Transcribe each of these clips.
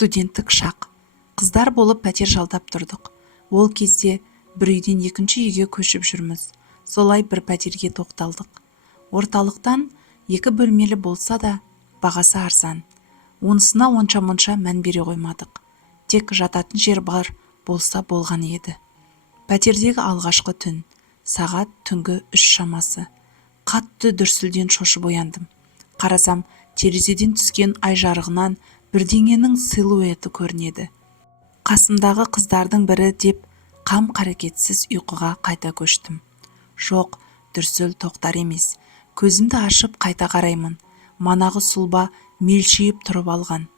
Студенттік шақ. Қыздар болып пәтер жалдап тұрдық. Ол кезде бір үйден екінші үйге көшіп жүрміз. Солай бір пәтерге тоқталдық. Орталықтан 2 бөлмелі болса да, бағасы арзан. Онысына онша-мұнша мән бере қоймадық. Тек жататын жер бар болса болған еді. Пәтердегі алғашқы түн, сағат түнгі 3 шамасы. Қатты дүрсілден шошып ояндым. Қарасам, терезеден түскен ай жарығынан бірдеңенің силуэті көрінеді. Қасымдағы қыздардың бірі деп қам-қарекетсіз ұйқыға қайта көштім. Жоқ, дүрсіл тоқтар емес. Көзімді ашып қайта қараймын. Манағы сұлба мелшиіп тұрып алған.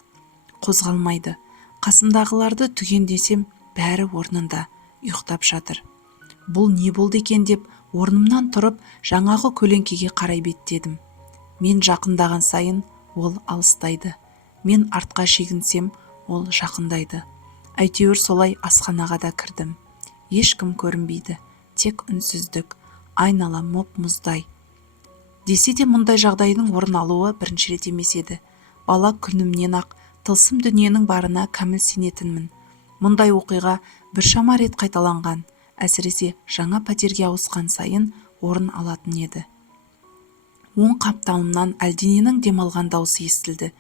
Қозғалмайды. Қасымдағыларды түгендесем, бәрі орнында, ұйықтап жатыр. Бұл не болды екен деп орнымнан тұрып, жаңағы көлеңкеге қарай беттедім. Мен жақындаған сайын ол алыстайды. Мен артқа шегінсем, ол жақындайды. Әйтеуір солай асханаға да кірдім. Ешкім көрінбейді, тек үнсіздік, айнала мұп-мұздай. Десе де мұндай жағдайдың орын алуы бірінші рет емес еді. Бала күнімнен ақ тылсым дүниенің барына кәміл сенетінмін. Мұндай оқиға біршама рет қайталанған, әсіресе жаңа пәтерге ауысқан сайын орын алатын еді. Оң қапталымнан әлдененің демалған даусы естілді.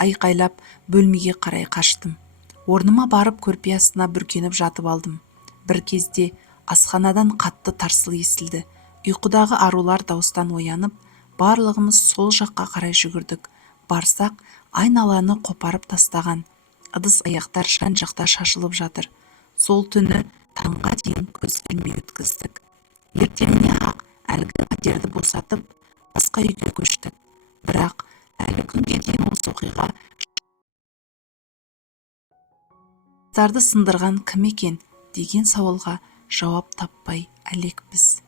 Айқайлап бөлмеге қарай қаштым. Орныма барып көрпе астына бүркеніп жатып алдым. Бір кезде асханадан қатты тарсыл естілді. Ұйқыдағы арулар дауыстан оянып, барлығымыз сол жаққа қарай жүгірдік. Барсақ, айналаны қопарып тастаған. Ыдыс аяқтар жан-жақта шашылып жатыр. Сол түні таңға дейін көз ілмей өткіздік. Ертеңіне ақ әлгі пәтерді босатып, басқа үйге көштік. Бірақ әлі күнге дейін осы оқиға қыздарды сындырған кім екен деген сауалға жауап таппай әлекпіз.